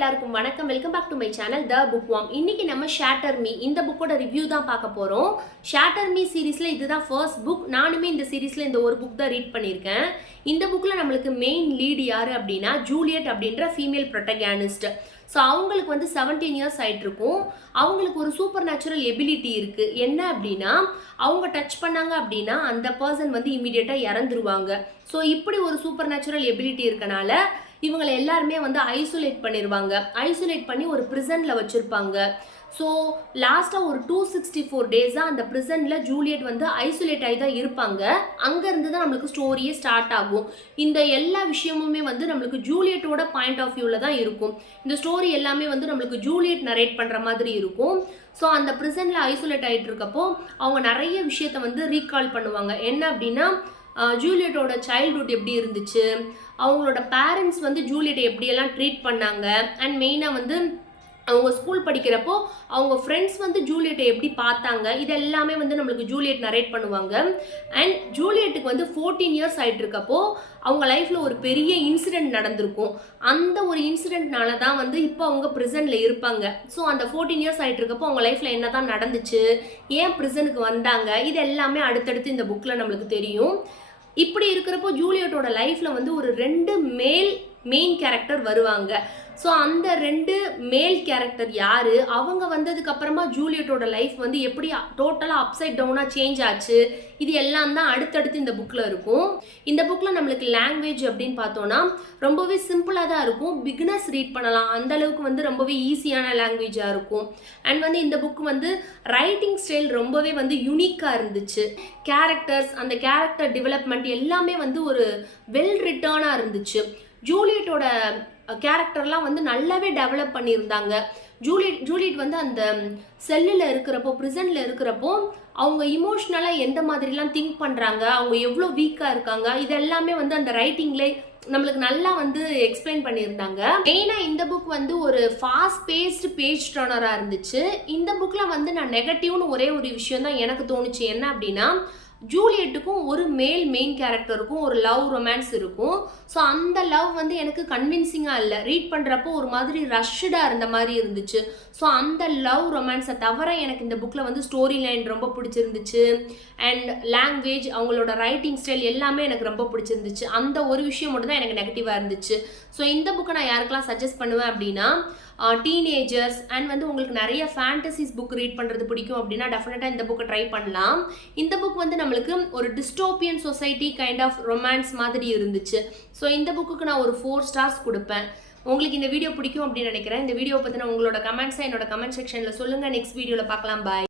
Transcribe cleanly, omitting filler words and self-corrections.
எல்லாருக்கும் வணக்கம். Welcome back to my channel the book worm. இன்னைக்கு நம்ம ஷேட்டர் மீ இந்த புக்கோட ரிவ்யூ தான் பார்க்க போறோம். ஷேட்டர் மீ சீரீஸ்ல இதுதான் ஃபர்ஸ்ட் புக். நானுமே இந்த சீரீஸ்ல இந்த ஒரு புக் தான் ரீட் பண்ணியிருக்கேன். இந்த புக்ல நம்மளுக்கு மெயின் லீட் யாரு அப்படின்னா ஜூலியட் அப்படின்ற ஃபீமேல் ப்ரொட்டகானிஸ்ட். ஸோ அவங்களுக்கு வந்து 17 இயர்ஸ் ஆகிட்டு இருக்கும். அவங்களுக்கு ஒரு சூப்பர் நேச்சுரல் எபிலிட்டி இருக்கு. என்ன அப்படின்னா அவங்க டச் பண்ணாங்க அப்படின்னா அந்த பர்சன் வந்து இமீடியட்டாக இறந்துருவாங்க. ஸோ இப்படி ஒரு சூப்பர் நேச்சுரல் எபிலிட்டி இருக்கனால இவங்களை எல்லாருமே வந்து ஐசோலேட் பண்ணிடுவாங்க. ஐசோலேட் பண்ணி ஒரு ப்ரிசனில் வச்சுருப்பாங்க. ஸோ லாஸ்ட்டாக ஒரு 264 டேஸாக அந்த ப்ரிசனில் ஜூலியட் வந்து ஐசோலேட் ஆகி தான் இருப்பாங்க. அங்கேருந்து தான் நம்மளுக்கு ஸ்டோரியே ஸ்டார்ட் ஆகும். இந்த எல்லா விஷயமுமே வந்து நம்மளுக்கு ஜூலியட்டோட பாயிண்ட் ஆஃப் வியூவில் தான் இருக்கும். இந்த ஸ்டோரி எல்லாமே வந்து நம்மளுக்கு ஜூலியட் நரேட் பண்ணுற மாதிரி இருக்கும். ஸோ அந்த ப்ரிசனில் ஐசோலேட் ஆகிட்டு இருக்கப்போ அவங்க நிறைய விஷயத்த வந்து ரீகால் பண்ணுவாங்க. என்ன அப்படின்னா ஜூலியட்டோட சைல்ட்ஹுட் எப்படி இருந்துச்சு, அவங்களோட பேரண்ட்ஸ் வந்து ஜூலியட்டை எப்படியெல்லாம் ட்ரீட் பண்ணாங்க, அண்ட் மெயினாக வந்து அவங்க ஸ்கூல் படிக்கிறப்போ அவங்க ஃப்ரெண்ட்ஸ் வந்து ஜூலியட்டை எப்படி பார்த்தாங்க, இது எல்லாமே வந்து நம்மளுக்கு ஜூலியட் நரேட் பண்ணுவாங்க. அண்ட் ஜூலியட்டுக்கு வந்து 14 இயர்ஸ் ஆகிட்டு இருக்கப்போ அவங்க லைஃப்பில் ஒரு பெரிய இன்சிடெண்ட் நடந்திருக்கும். அந்த ஒரு இன்சிடெண்ட்னால தான் வந்து இப்போ அவங்க ப்ரிசனில் இருப்பாங்க. ஸோ அந்த 14 இயர்ஸ் ஆகிட்டு இருக்கப்போ அவங்க லைஃப்பில் என்ன தான் நடந்துச்சு, ஏன் ப்ரிசனுக்கு வந்தாங்க, இது எல்லாமே அடுத்தடுத்து இந்த புக்கில் நம்மளுக்கு தெரியும். இப்படி இருக்கிறப்போ ஜூலியட்டோட லைஃப்பில் வந்து ஒரு 2 மெயின் கேரக்டர் வருவாங்க. ஸோ அந்த 2 மேல் கேரக்டர் யார், அவங்க வந்ததுக்கு அப்புறமா ஜூலியட்டோட லைஃப் வந்து எப்படி டோட்டலாக அப்சைட் டவுனாக சேஞ்ச் ஆச்சு, இது எல்லாம் தான் அடுத்தடுத்து இந்த புக்கில் இருக்கும். இந்த புக்கில் நம்மளுக்கு லாங்குவேஜ் அப்படின்னு பார்த்தோன்னா ரொம்பவே சிம்பிளாக தான் இருக்கும். பிகினர்ஸ் ரீட் பண்ணலாம், அந்த அளவுக்கு வந்து ரொம்பவே ஈஸியான லாங்குவேஜாக இருக்கும். அண்ட் வந்து இந்த புக் வந்து ரைட்டிங் ஸ்டைல் ரொம்பவே வந்து யூனிக்காக இருந்துச்சு. கேரக்டர்ஸ், அந்த கேரக்டர் டெவலப்மெண்ட் எல்லாமே வந்து ஒரு வெல் ரிட்டர்னாக இருந்துச்சு. ஜூலியட்டோட கேரக்டர்லாம் வந்து நல்லாவே டெவலப் பண்ணியிருந்தாங்க. ஜூலியட் வந்து அந்த செல்லில் இருக்கிறப்போ, ப்ரிசனில் இருக்கிறப்போ அவங்க இமோஷ்னலாக எந்த மாதிரிலாம் திங்க் பண்ணுறாங்க, அவங்க எவ்வளோ வீக்காக இருக்காங்க, இது எல்லாமே வந்து அந்த ரைட்டிங்லேயே நம்மளுக்கு நல்லா வந்து எக்ஸ்பிளைன் பண்ணியிருந்தாங்க. மெயினாக இந்த புக் வந்து ஒரு ஃபாஸ்ட் பேஸ்டு பேஜ் டர்னராக இருந்துச்சு. இந்த புக்கில் வந்து நான் நெகட்டிவ்னு ஒரே ஒரு விஷயம் தான் எனக்கு தோணுச்சு. என்ன அப்படின்னா ஜூலியட்டுக்கும் ஒரு மெயின் கேரக்டருக்கும் ஒரு லவ் ரொமான்ஸ் இருக்கும். ஸோ அந்த லவ் வந்து எனக்கு கன்வின்சிங்காக இல்லை. ரீட் பண்ணுறப்போ ஒரு மாதிரி ரஷ்டாக இருந்த மாதிரி இருந்துச்சு. ஸோ அந்த லவ் ரொமான்ஸை தவிர எனக்கு இந்த புக்கில் வந்து ஸ்டோரி லைன் ரொம்ப பிடிச்சிருந்துச்சு. அண்ட் லாங்குவேஜ், அவங்களோட ரைட்டிங் ஸ்டைல் எல்லாமே எனக்கு ரொம்ப பிடிச்சிருந்துச்சு. அந்த ஒரு விஷயம் மட்டும் தான் எனக்கு நெகட்டிவாக இருந்துச்சு. ஸோ இந்த புக்கை நான் யாருக்கெல்லாம் சஜஸ்ட் பண்ணுவேன் அப்படின்னா டீனேஜர்ஸ் அண்ட் வந்து உங்களுக்கு நிறைய ஃபேண்டசிஸ் புக் ரீட் பண்ணுறது பிடிக்கும் அப்படின்னா டெஃபினட்டாக இந்த புக்கை ட்ரை பண்ணலாம். இந்த புக் வந்து நம்மளுக்கு ஒரு dystopian society kind of romance மாதிரி இருந்துச்சு. ஸோ இந்த புக்குக்கு நான் ஒரு 4 ஸ்டார்ஸ் கொடுப்பேன். உங்களுக்கு இந்த வீடியோ பிடிக்கும் அப்படின்னு நினைக்கிறேன். இந்த வீடியோ பற்றின உங்களோட கமெண்ட்ஸை என்னோட கமெண்ட் செக்ஷனில் சொல்லுங்கள். நெக்ஸ்ட் வீடியோவில் பார்க்கலாம். பாய்.